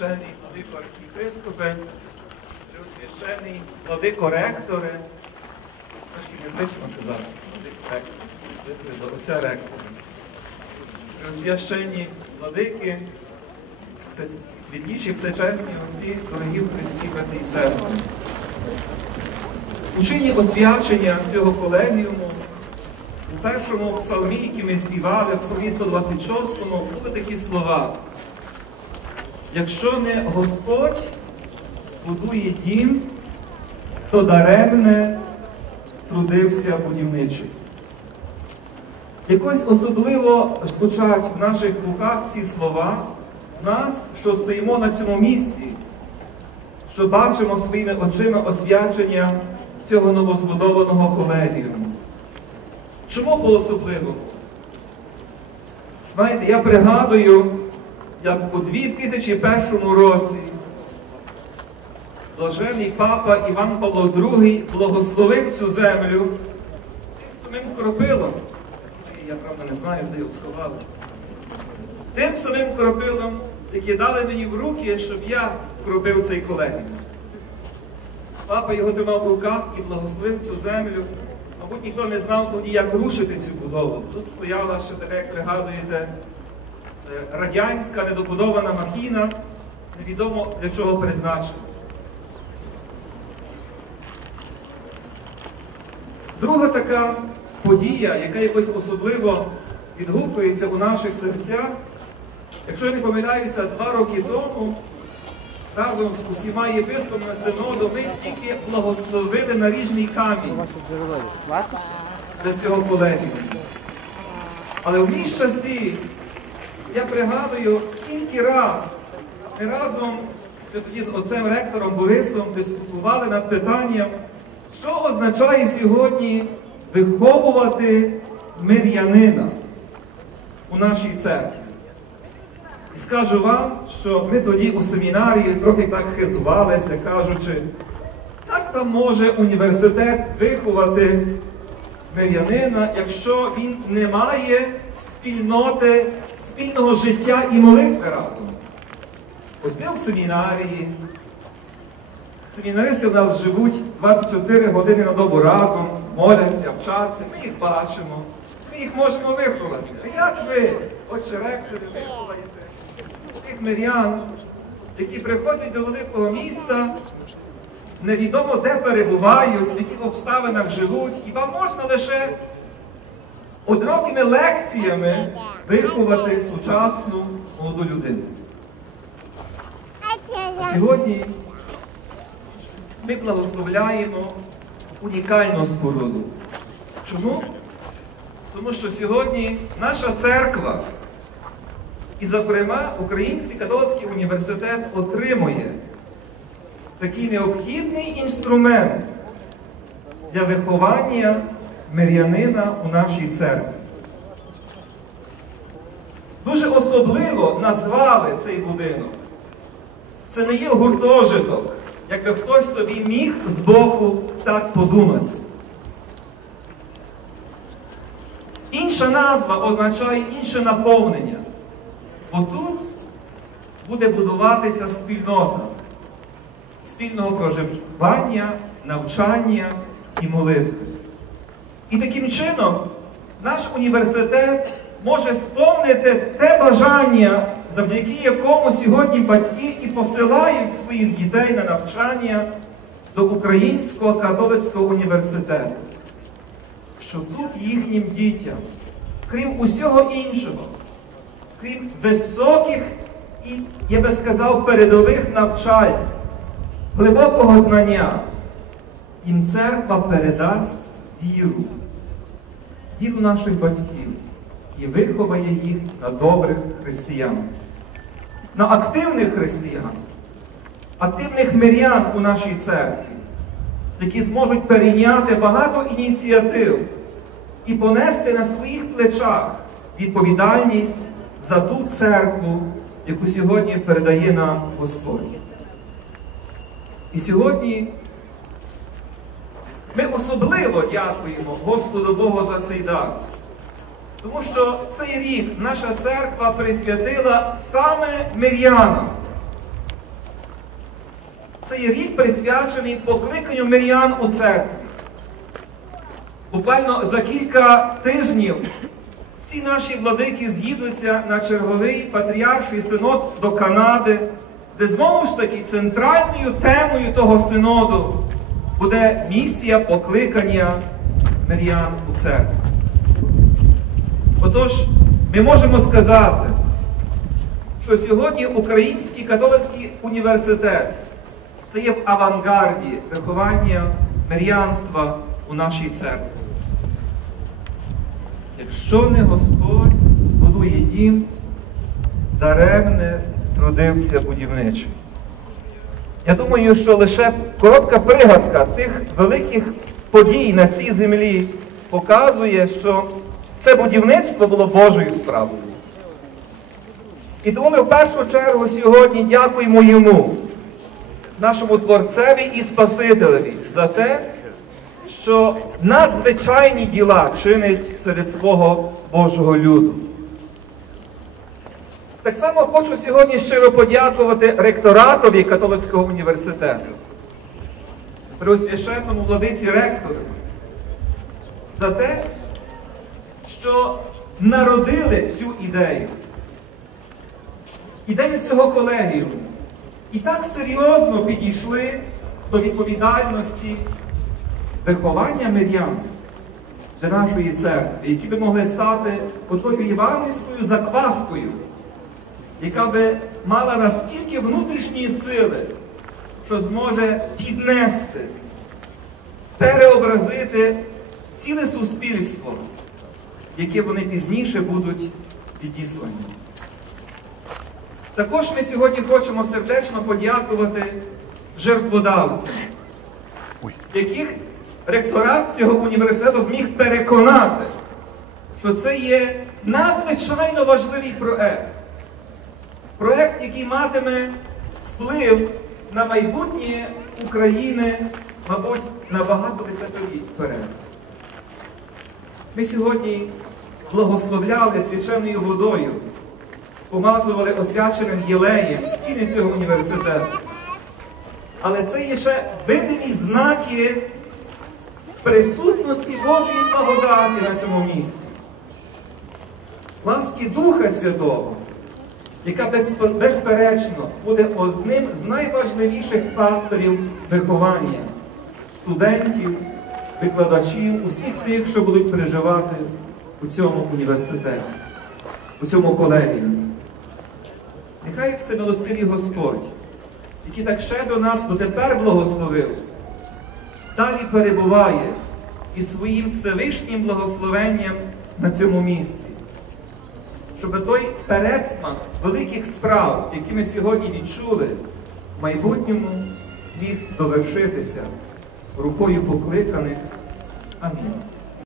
Преосвящений владико архієпископе, Преосвящений владико ректоре, трошки музично казати, владико ректор, до отця ректора. Преосвященні владики, світліші всечесні отці, дорогі Христі, брати і сестри. У чині освячення цього колегіуму у першому псалмі, який ми співали, в псалмі 126, були такі слова. Якщо не Господь збудує дім, то даремне трудився будівничий. Якось особливо звучать в наших вухах ці слова, нас, що стоїмо на цьому місці, що бачимо своїми очима освячення цього новозбудованого колегіуму. Чому по-особливому? Знаєте, я пригадую, як у 2001 році блажений папа Іван Павло II благословив цю землю тим самим кропилом. Я правда не знаю, де його сховали. Тим самим кропилом, який дали мені в руки, щоб я кропив цей колегіум. Папа його тримав в руках і благословив цю землю. Мабуть, ніхто не знав тоді, як рушити цю будову. Тут стояла ще така, як пригадуєте, радянська недобудована махіна, невідомо для чого призначена. Друга така подія, яка якось особливо відгукується у наших серцях, якщо я не помиляюся, два роки тому разом з усіма єпископами синоду ми тільки благословили наріжний камінь до цього колегіуму. Але в мій часі я пригадую, скільки раз ми разом тоді з отцем ректором Борисом дискутували над питанням, що означає сьогодні виховувати мир'янина у нашій церкві. І скажу вам, що ми тоді у семінарії трохи так хизувалися, кажучи, як там може університет виховати мирянина, якщо він не має спільноти, спільного життя і молитви разом. Ось ми в семінарії. Семінаристи в нас живуть 24 години на добу разом, моляться, вчаться, ми їх бачимо, ми їх можемо виховати. А як ви, отче ректори, виховаєте тих мирян, які приходять до великого міста, невідомо де перебувають, в яких обставинах живуть, хіба можна лише одинокими лекціями виховати сучасну молоду людину? А сьогодні ми благословляємо унікальну споруду. Чому? Тому що сьогодні наша церква, і, зокрема, Український католицький університет отримує такий необхідний інструмент для виховання мирянина у нашій церкві. Дуже особливо назвали цей будинок. Це не є гуртожиток, якби хтось собі міг збоку так подумати. Інша назва означає інше наповнення. Бо тут буде будуватися спільнота спільного проживання, навчання і молитви. І таким чином наш університет може сповнити те бажання, завдяки якому сьогодні батьки і посилають своїх дітей на навчання до Українського католицького університету. Що тут їхнім дітям, крім усього іншого, крім високих і, я би сказав, передових навчань, глибокого знання, їм церква передасть віру, віру наших батьків. І виховає їх на добрих християн, на активних християн, активних мирян у нашій церкві, які зможуть перейняти багато ініціатив і понести на своїх плечах відповідальність за ту церкву, яку сьогодні передає нам Господь. І сьогодні ми особливо дякуємо Господу Богу за цей дар. Тому що цей рік наша церква присвятила саме мирянам, це є рік присвячений покликанню мирян у церкві. Буквально за кілька тижнів всі наші владики з'їдуться на черговий патріарший синод до Канади, де знову ж таки центральною темою того синоду буде місія покликання мирян у церкву. Отож, ми можемо сказати, що сьогодні Український католицький університет стає в авангарді виховання мирянства у нашій церкві. Якщо не Господь збудує дім, даремне трудився будівничий. Я думаю, що лише коротка пригадка тих великих подій на цій землі показує, що це будівництво було Божою справою. І тому ми в першу чергу сьогодні дякуємо йому, нашому Творцеві і Спасителеві, за те, що надзвичайні діла чинить серед свого Божого люду. Так само хочу сьогодні щиро подякувати ректоратові католицького університету, преосвященному владиці ректору, за те, що народили цю ідею, ідею цього колегіуму. І так серйозно підійшли до відповідальності виховання мирян для нашої церкви, які би могли стати отою євангельською закваскою, яка би мала настільки внутрішньої сили, що зможе піднести, переобразити ціле суспільство, яке вони пізніше будуть відіслані. Також ми сьогодні хочемо сердечно подякувати жертводавцям, яких ректорат цього університету зміг переконати, що це є надзвичайно важливий проект. Проект, який матиме вплив на майбутнє України, мабуть, на багато десятиліть вперед. Ми сьогодні благословляли свяченою водою, помазували освяченим єлеєм стіни цього університету. Але це є ще видимі знаки присутності Божої благодаті на цьому місці. Ласки Духа Святого, яка безперечно буде одним з найважливіших факторів виховання студентів, викладачів, усіх тих, що будуть переживати у цьому університеті, у цьому колегію. Нехай всемилостивий Господь, який так щедро нас дотепер благословив, далі перебуває і своїм Всевишнім благословенням на цьому місці, щоб той передсмак великих справ, які ми сьогодні відчули, в майбутньому міг довершитися рукою покликаних. Амінь.